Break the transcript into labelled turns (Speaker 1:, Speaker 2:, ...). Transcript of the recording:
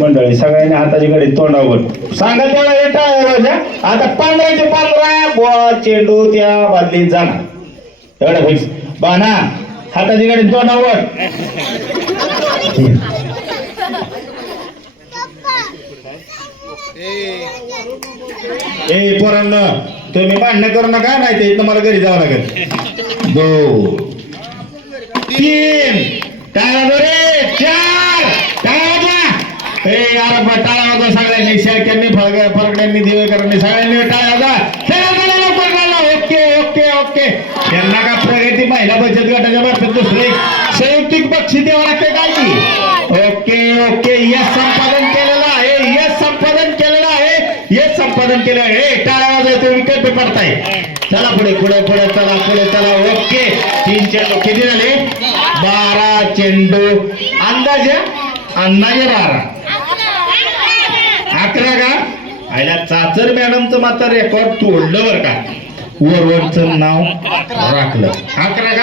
Speaker 1: मंडळी सगळ्यांनी हाताची कडे तोंडावर. सांगा तेवढा येता राजा? आता पंधराचे पंधरा बुवा चेंडू त्या बादलीत जाणार. एवढा फिक्स. बाना हाताची कडे तोंडावर. ए पोरांना तुम्ही भांडणं करू नका नाही ते तुम्हाला घरी जावं लागेल. दो. तीन. काय हे ए यार टाळा वाजवा सगळ्यांनी शेळक्यांनी फळग फरकड्यांनी दिवेकरांनी सगळ्यांनी टाळा वाजवा ओके ओके ओके. यांना का प्रगती महिला बचत गटाच्या मार्फत दुसरे? संयुक्तिक बक्षी द्यावं लागते काय की ओके ओके. यश संपादन केलेलं आहे यश संपादन केलेलं आहे यश संपादन केलं आहे. टाळा वाजवायचं विकल्प पडताय. चला पुढे पुढे पुढे चला पुढे चला. ओके. तीन चेंडू किती झाले? बारा चेंडू. अंदाजे अंदाजे बारा अकरा का आयला चाचर मॅडमचं मात्र रेकॉर्ड तोडलं बरं का. वरवरचं नाव राखलं. अकरा